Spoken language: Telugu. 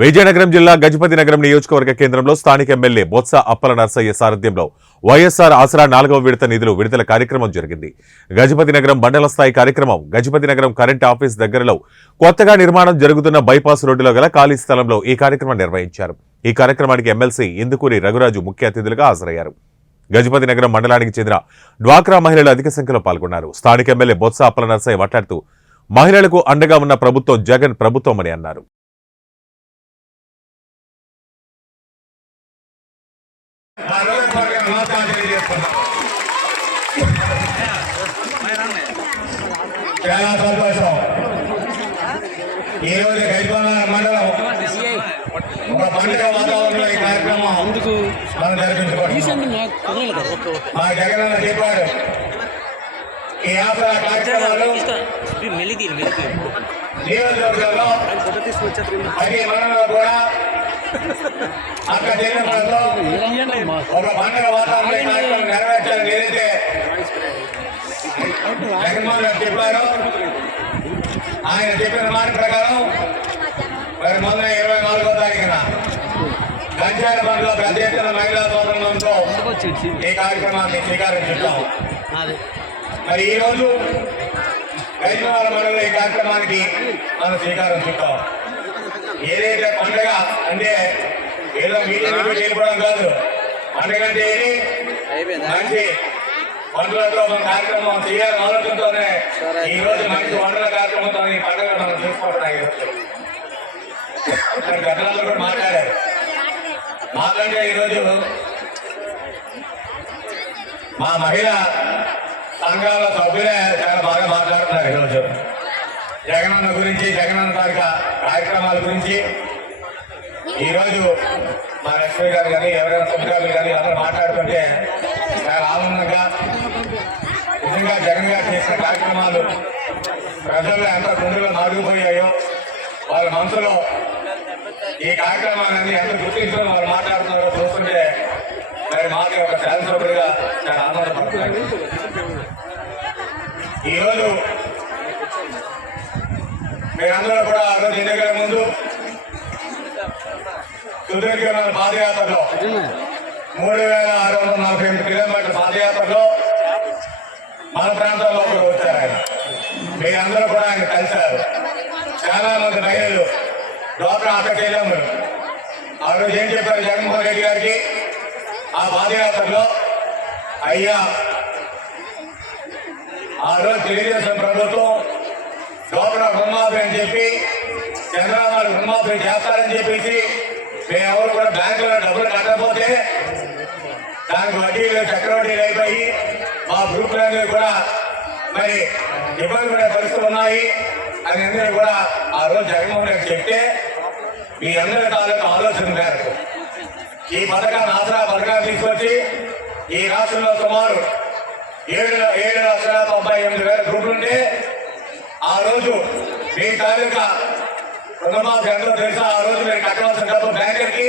విజయనగరం జిల్లా గజపతి నగరం నియోజకవర్గ కేంద్రంలో స్థానిక ఎమ్మెల్యే బొత్స అప్పల నర్సయ్య సారథ్యంలో వైఎస్ఆర్ ఆసరా నాలుగవ విడత నిధులు విడుదల కార్యక్రమం జరిగింది. గజపతి నగరం మండల స్థాయి కార్యక్రమం గజపతి నగరం కరెంట్ ఆఫీస్ దగ్గరలో కొత్తగా నిర్మాణం జరుగుతున్న బైపాస్ రోడ్డులో గల ఖాళీ స్థలంలో ఈ కార్యక్రమం నిర్వహించారు. ఈ కార్యక్రమానికి ఎమ్మెల్సీ ఇందుకూరి రఘురాజు ముఖ్య అతిథులుగా హాజరయ్యారు. గజపతి నగరం మండలానికి చెందిన డ్వాక్రా మహిళలు అధిక సంఖ్యలో పాల్గొన్నారు. స్థానిక ఎమ్మెల్యే బొత్స అప్పల నర్సయ్య మాట్లాడుతూ మహిళలకు అండగా ఉన్న ప్రభుత్వం జగన్ ప్రభుత్వమని అన్నారు. చాలా సంతోషం ఈరోజు గైడ్బంగారం మండలం ఒక పండుగ వాతావరణంలో ఈ కార్యక్రమం అందుకు మనం జరిపించుకోవడం మా జగన్ చెప్పాడు ఈ యాత్ర కార్యక్రమాలు నియోజకవర్గంలో ఫోటో తీసుకొచ్చారు ప్రతి మండలంలో కూడా అక్కడ చెల్లెమ్మలతో ఒక పండుగ జగన్మోహన్ చెప్పారు ఆయన చెప్పిన మాట ప్రకారం మరి మొన్న ఇరవై నాలుగో తారీఖున గంజాల పనిలో పెద్ద ఎత్తున మహిళా సోదరులతో ఈ కార్యక్రమాన్ని శ్రీకారం చుట్టాం మరి ఈ రోజు గైనవాల మండలి ఈ కార్యక్రమానికి మనం శ్రీకారం చుట్టాం. ఏదైతే పండుగ అంటే ఏదో మీటింగ్ పెట్టి వెళ్ళిపోవడం కాదు. పండుగ అంటే ఏది? మంచి పండుగలతో మన కార్యక్రమం చేయాలని ఆలోచనతోనే ఈ రోజు మంచి వంటల కార్యక్రమంతో ఈ పండుగ మనం చూసుకోవడం ఈ రోజు. మరి పెద్దలందరూ కూడా మాట్లాడారు. మాట్లాడే ఈరోజు మా మహిళ సంఘాల సభ్యులే చాలా బాగా మాట్లాడుతున్నారు ఈరోజు. జగనన్న గురించి జగనన్న తాలూకా కార్యక్రమాల గురించి. ఈరోజు మా లక్ష్మి గారు కానీ ఎవరైనా సుబ్బారావు కానీ అందరూ మాట్లాడుతుంటే చాలా ఆనందంగా నిజంగా జగన్ గారు చేసిన కార్యక్రమాలు ప్రజల్లో ఎంత గుండెలో నాటుకుపోయాయో వాళ్ళ మనసులో ఈ కార్యక్రమాన్ని ఎంత గుర్తించడం వాళ్ళు మాట్లాడుతున్నారో చూస్తుంటే మరి మాకు ఒక శాసనసభ్యుడిగా చాలా ఆనందపడుతున్నాను. ఈరోజు మీరందరూ కూడా ఆ రోజు ఎన్నికల ముందు సుదీర్ఘమైన పాదయాత్రలో మూడు వేల ఆరు వందల నలభై ఎనిమిది కిలోమీటర్ల పాదయాత్రలో మన ప్రాంతాల్లో కూడా వచ్చారు ఆయన. మీరందరూ కూడా ఆయన కలిశారు. చాలా మంది మహిళలు డోక్రా అక్క చేయలేములు ఆ రోజు ఏం చెప్పారు జగన్మోహన్ రెడ్డి గారికి? ఆ పాదయాత్రలో అయ్యా ఆ రోజు తెలుగుదేశం ప్రభుత్వం డోక్రా రుణమాఫీ అని చెప్పి చంద్రబాబు నాయుడు రుణమాఫీ చేస్తారని చెప్పేసి మేమెవరు కూడా బ్యాంకులో డబ్బులు కట్టకపోతే దానికి వడ్డీలు చక్రవడ్డీలు అయిపోయి మా గ్రూపులన్నీ కూడా మరి ఇబ్బంది పడే పరిస్థితులు ఉన్నాయి. అని అందరూ కూడా ఆ రోజు జగన్మోహన్ రెడ్డి చెప్తే మీ అందరి తాలూకు ఆలోచన మేరకు. ఈ పథకాన్ని ఆసరా పథకాన్ని తీసుకొచ్చి ఈ రాష్ట్రంలో సుమారు ఏడు ఏడు లక్షల తొంభై ఎనిమిది వేల గ్రూపులుంటే ఆ రోజు మీ తాలూకా రుణమాఫీ ఎంతో తెలుసా ఆ రోజు మీరు కట్టవలసిన డబ్బు బ్యాంకులకి